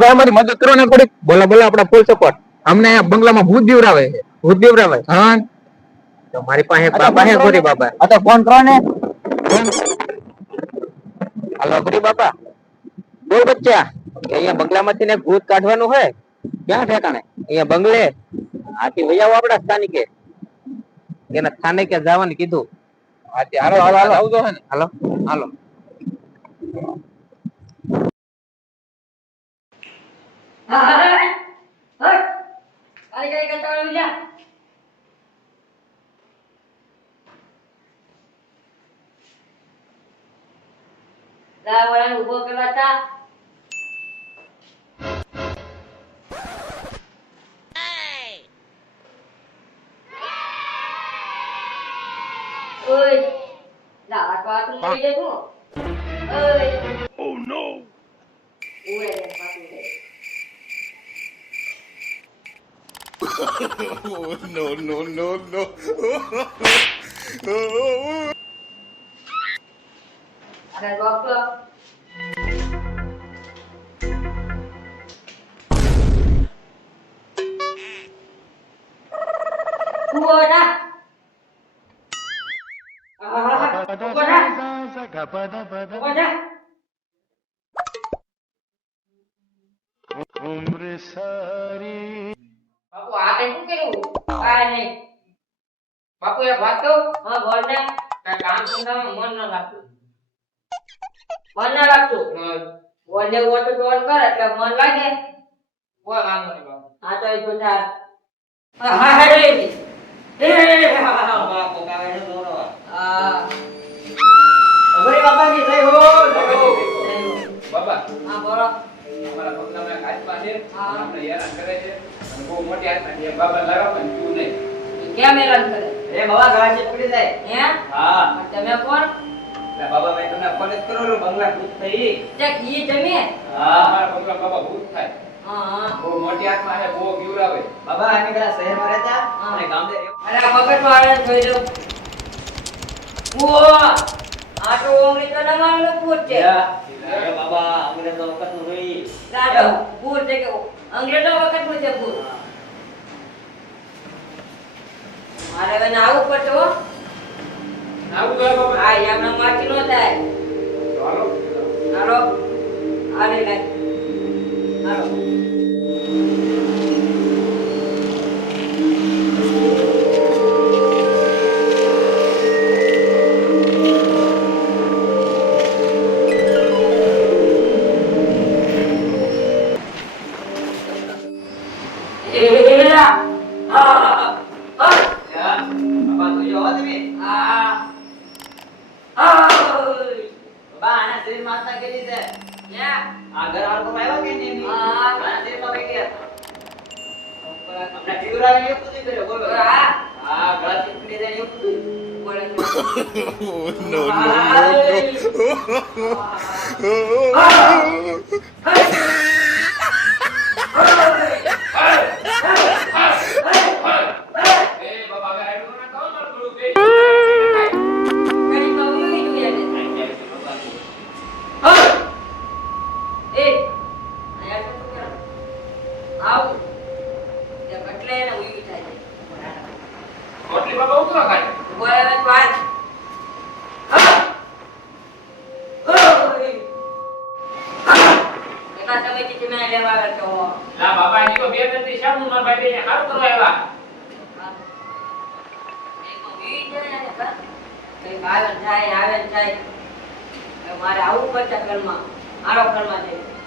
ભાઈ અમારી મદદ કરો ને થોડીક. બોલા બોલા આપડા ફૂલ સપોર્ટ. અમને અહીંયા બંગલામાં ભૂત દીવરાવે છે. ભૂત દીવરાવે? હા. તો મારી પાસે બાબા હે ગોરી બાબા. આ તો ફોન કરો ને. હાલો ગોરી બાબા. બોલ બચ્ચા. અહીંયા બંગલામાંથી ને ભૂત કાઢવાનું હોય. ક્યાં ઠેકાણે? અહીંયા બંગલે. આથી વઈ આવો આપડા સ્થાનિકે. એના સ્થાનિકે જવાનું કીધું. હાલો હાલો હાલો આવજો હે ને. હાલો હાલો. ઉભો કરવા તા ઓય દાવા તો આટલું લઈ લે તું ઓય ઓ નો ઓય no, no, no, no. ada dokter kuada kuada उम्र सारी બાપુ આ કઈ શું કર્યું કાઈ નહીં બાપુ એક વાત કહું હા બોલ ને કઈ કામ ધંધામાં મન ન લાગતું મન ના લાગતું બોલ ને ઓટો ટોલ કર એટલે મન લાગે કોઈ કામ નહીં બાપુ હા તો એ જોતા હા હા રે એ બાપુ કાવે ને દોરો હા અરે બાપા ની જય હો બાપા હા બોલો અમારા પગલામાં કાચ પાસે આપણે હેરાન કરે છે અને બહુ મોટી હાથ છે બાબા લાવો પણ તું નહીં કેમ હેરાન કરે એ બાબા ગાડી પકડી જાય હે હા તમે કોણ બાબા ભાઈ તમને ફોન જ કરો બંગલા ભૂત થઈ તે કી તમે હા અમારા બંગલા બાબા ભૂત થાય હા બહુ મોટી હાથમાં છે બહુ બીવરાવે બાબા આને કરા શહેરમાં રહેતા અને ગામડે અરે પકડમાં આવે જોઈ લો ઓ આ તો ઓંગળી તો નમાળનો ભૂત છે અરે બાબા અમને તો વખત નું રહી દાદો ભૂત છે કે અંગ્રેજો વખત નું છે ભૂત મારે હવે આવું પડશે હો આવું તો બાબા આ યામના માટી નો થાય હાલો હાલો આલે લે હાલો no, no, મારે આવું પડશે ઘરમાં આરો ઘરમાં જઈ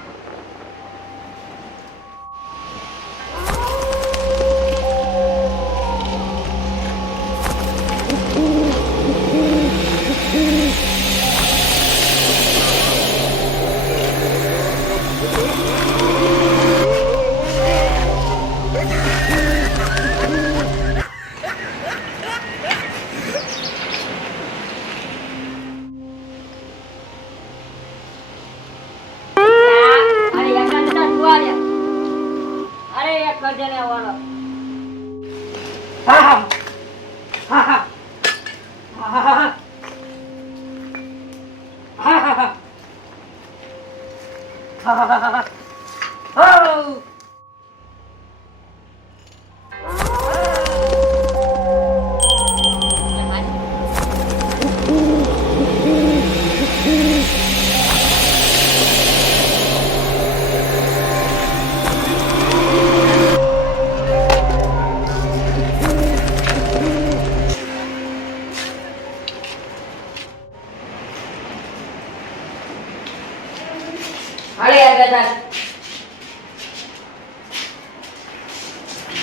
રાખ.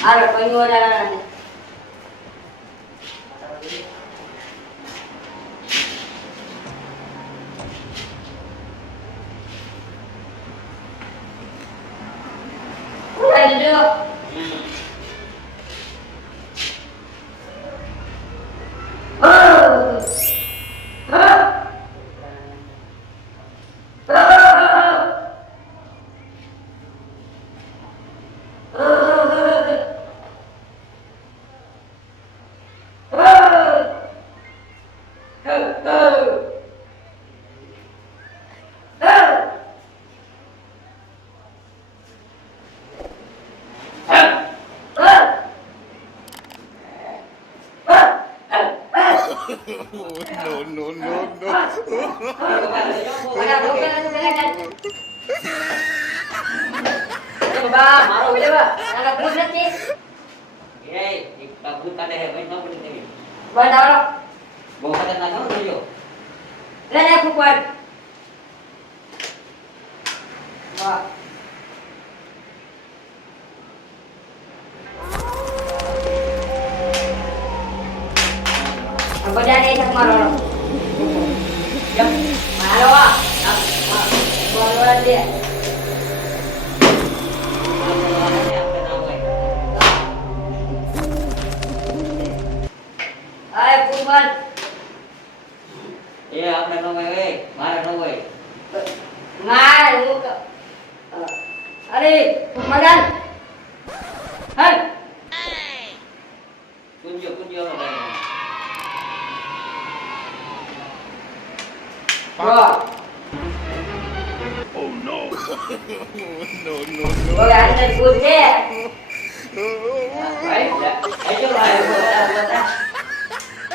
હાલો, કોઈનું વધારાના નહીં. ઉડાડી દેજો. બાબા, મારો વિલેવા. આના ભૂત નથી. એ એક ભૂત કાઢે હે ભાઈ ન પડી તેવી બંધ આવડો. બહુ ખતરનાક ન થયો લે લે કુકર. વાહ. બધા ને એક મારો. મારો આ. મારો દે. આય કુકર. એ આપણે ન હોય એ મારે ન હોય માર હું અરે મગન હલ કુંજો કુંજો ભાઈ વાહ Oh no! no, no, no. ઓય અંદર કૂદ કે ભાઈ આજો ભાઈ બોલા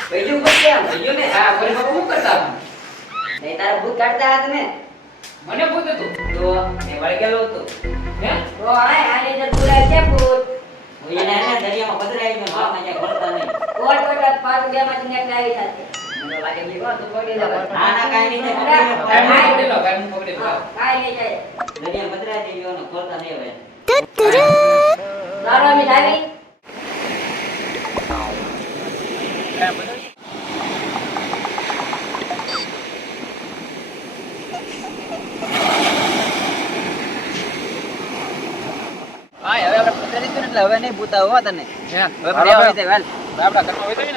બીજું કોઈ કેમ બીજું ને હા કોઈ બાપુ શું કરતા નહીં તારા ભૂત કાઢતા હતા ને મને ભૂત હતું તો એ વળી ગયેલો હતો હે તો આય આની અંદર બોલાય છે ભૂત હું એને એને દરિયામાં પધરાઈ ગયો મારમાં ક્યાં ભરતા નહીં કોટ કોટ પાંચ બે માંથી ને આવી સાથે મને લાગે લીધો તો પડી જાય ના ના કાઈ નહીં કાંઈ લો કાઈ પકડી લો કાઈ નહીં જાય દરિયામાં પધરાઈ દેજો ને ખોલતા નહીં હવે નાનો મી આવી હા હવે આપણે પધરાઈ દીધું એટલે હવે નહીં ભૂતા હોવા તને હે હવે પડ્યા હોય તે વેલ આપડા ઘરમાં હોય તો ને